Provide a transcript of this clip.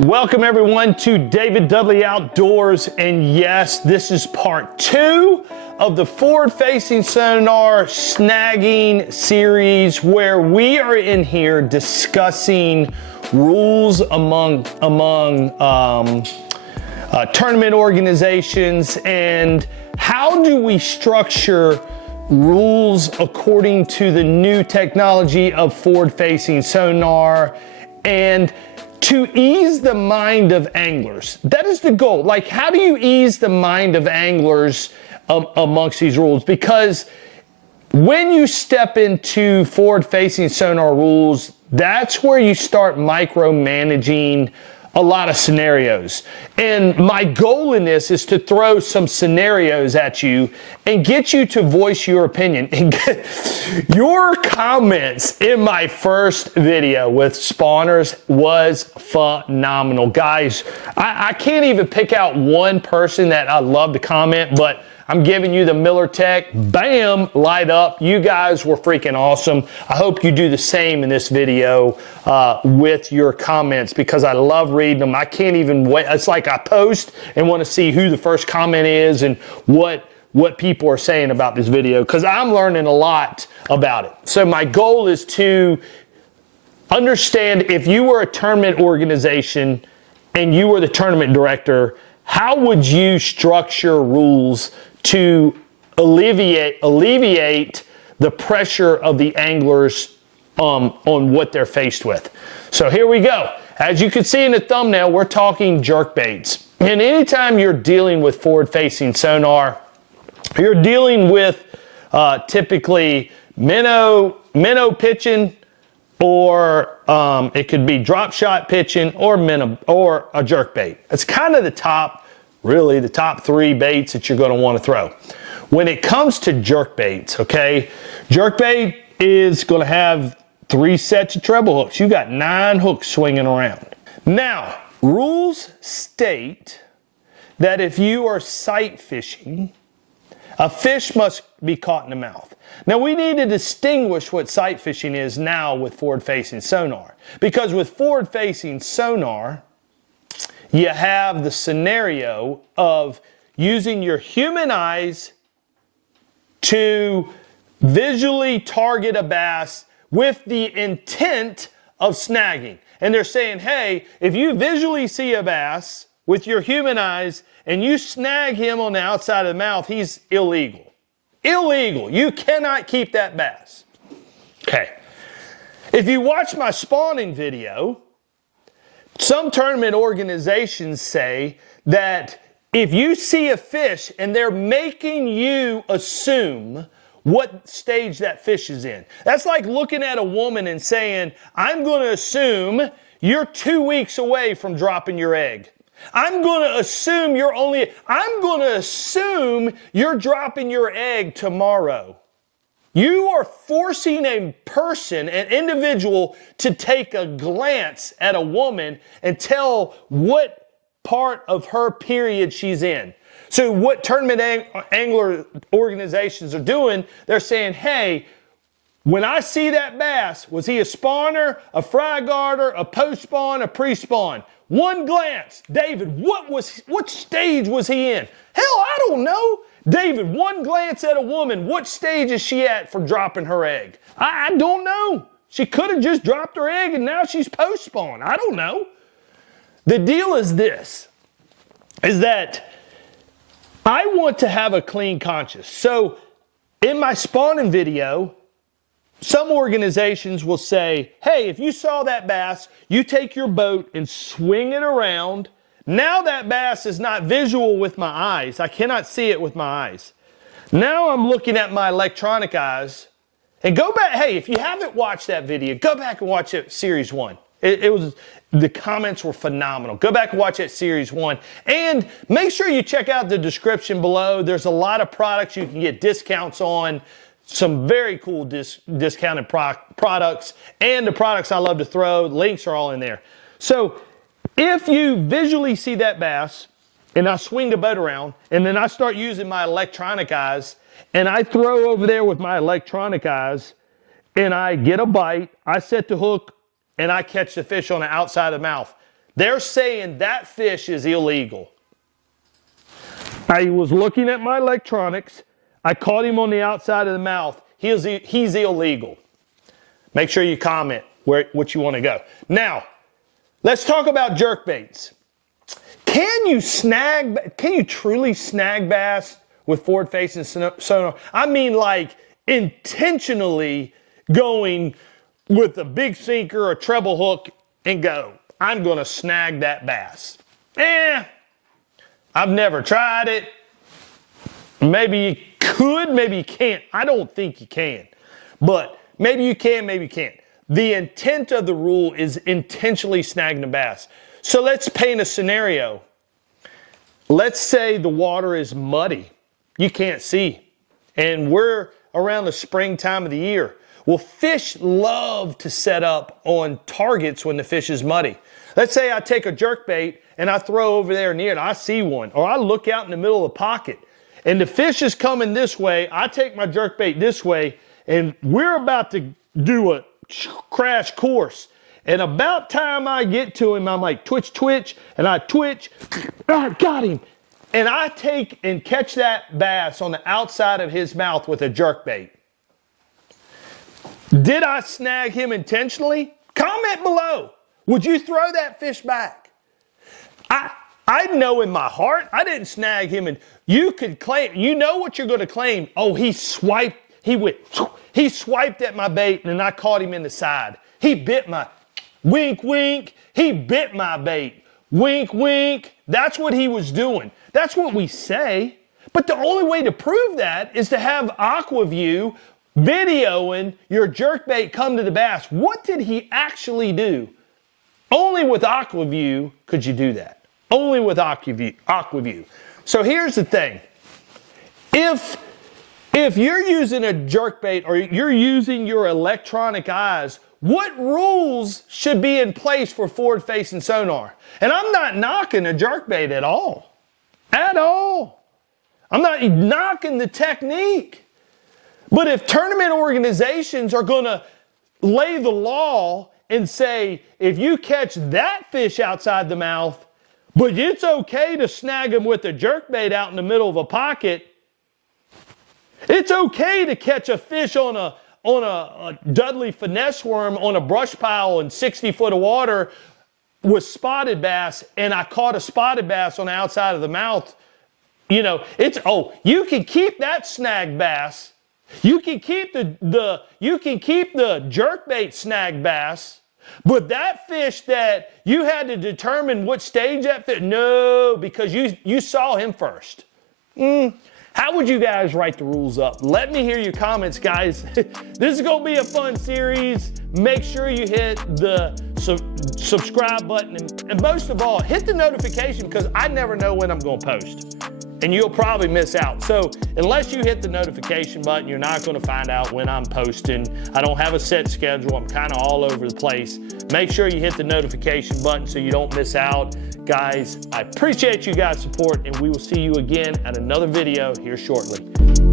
Welcome everyone to David Dudley Outdoors, and yes, this is part 2 of the forward-facing sonar snagging series, where we are in here discussing rules among tournament organizations and how do we structure rules according to the new technology of forward-facing sonar and to ease the mind of anglers. That is the goal. Like, how do you ease the mind of anglers amongst these rules? Because when you step into forward-facing sonar rules, that's where you start micromanaging a lot of scenarios. And my goal in this is to throw some scenarios at you and get you to voice your opinion. And your comments in my first video with spawners was phenomenal. Guys, I can't even pick out one person that I love to comment, but I'm giving you the Miller Tech, bam, light up. You guys were freaking awesome. I hope you do the same in this video with your comments, because I love reading them. I can't even wait. It's like I post and want to see who the first comment is and what people are saying about this video, because I'm learning a lot about it. So my goal is to understand, if you were a tournament organization and you were the tournament director, how would you structure rules to alleviate the pressure of the anglers on what they're faced with. So here we go. As you can see in the thumbnail, we're talking jerk baits. And anytime you're dealing with forward-facing sonar, you're dealing with typically minnow pitching, or it could be drop shot pitching, or minnow, or a jerk bait. It's kind of the top 3 baits that you're going to want to throw. When it comes to jerk baits, okay, jerk bait is going to have 3 sets of treble hooks. You got 9 hooks swinging around. Now, rules state that if you are sight fishing, a fish must be caught in the mouth. Now, we need to distinguish what sight fishing is now with forward-facing sonar, because with forward-facing sonar, you have the scenario of using your human eyes to visually target a bass with the intent of snagging. And they're saying, hey, if you visually see a bass with your human eyes and you snag him on the outside of the mouth, he's illegal. Illegal. You cannot keep that bass. Okay. If you watch my spawning video, some tournament organizations say that if you see a fish and they're making you assume what stage that fish is in. That's like looking at a woman and saying, I'm going to assume you're 2 weeks away from dropping your egg. I'm going to assume you're dropping your egg tomorrow. You are forcing a person, an individual, to take a glance at a woman and tell what part of her period she's in. So what tournament angler organizations are doing, they're saying, hey, when I see that bass, was he a spawner, a fry guarder, a post-spawn, a pre-spawn? One glance. David, what stage was he in? Hell, I don't know. David, one glance at a woman, what stage is she at for dropping her egg? I don't know. She could have just dropped her egg and now she's post-spawn. I don't know. The deal is this, is that I want to have a clean conscience. So in my spawning video, some organizations will say, hey, if you saw that bass, you take your boat and swing it around. Now that bass is not visual with my eyes. I cannot see it with my eyes. Now I'm looking at my electronic eyes. And go back, hey, if you haven't watched that video, go back and watch it, series 1. The comments were phenomenal. Go back and watch that series 1. And make sure you check out the description below. There's a lot of products you can get discounts on. Some very cool discounted products. And the products I love to throw, links are all in there. So if you visually see that bass, and I swing the boat around, and then I start using my electronic eyes, and I throw over there with my electronic eyes, and I get a bite, I set the hook, and I catch the fish on the outside of the mouth. they're saying that fish is illegal. I was looking at my electronics. I caught him on the outside of the mouth. He's illegal. Make sure you comment what you want to go. Now, let's talk about jerkbaits. Can you truly snag bass with forward-facing sonar? I mean, like intentionally going with a big sinker or treble hook and go, I'm going to snag that bass. I've never tried it. Maybe you could, maybe you can't. I don't think you can. But maybe you can, maybe you can't. The intent of the rule is intentionally snagging a bass. So let's paint a scenario. Let's say the water is muddy. You can't see. And we're around the springtime of the year. Well, fish love to set up on targets when the fish is muddy. Let's say I take a jerkbait and I throw over there near it. I see one. Or I look out in the middle of the pocket. And the fish is coming this way. I take my jerkbait this way. And we're about to do a crash course. And about time I get to him, I'm like, twitch, twitch. And I twitch. I got him. And I take and catch that bass on the outside of his mouth with a jerkbait. Did I snag him intentionally? Comment below. Would you throw that fish back? I know in my heart, I didn't snag him. And you could claim, you know what you're going to claim. Oh, he swiped at my bait and I caught him in the side. He bit my, wink, wink. He bit my bait. Wink, wink. That's what he was doing. That's what we say. But the only way to prove that is to have AquaView videoing your jerkbait come to the bass. What did he actually do? Only with AquaView could you do that. Only with AquaView. So here's the thing. If you're using a jerkbait or you're using your electronic eyes, what rules should be in place for forward-facing sonar? And I'm not knocking a jerkbait at all. At all. I'm not knocking the technique. But if tournament organizations are going to lay the law and say, if you catch that fish outside the mouth, but it's okay to snag him with a jerkbait out in the middle of a pocket, it's okay to catch a fish on a Dudley finesse worm on a brush pile in 60 foot of water with spotted bass, and I caught a spotted bass on the outside of the mouth. You know, you can keep that snag bass. You can keep the jerkbait snag bass, but that fish that you had to determine what stage that fish, no, because you saw him first. How would you guys write the rules up? Let me hear your comments, guys. This is going to be a fun series. Make sure you hit the subscribe button, and most of all, hit the notification, because I never know when I'm going to post. And you'll probably miss out. So unless you hit the notification button, you're not going to find out when I'm posting. I don't have a set schedule. I'm kind of all over the place. Make sure you hit the notification button so you don't miss out. Guys, I appreciate you guys' support, and we will see you again at another video here shortly.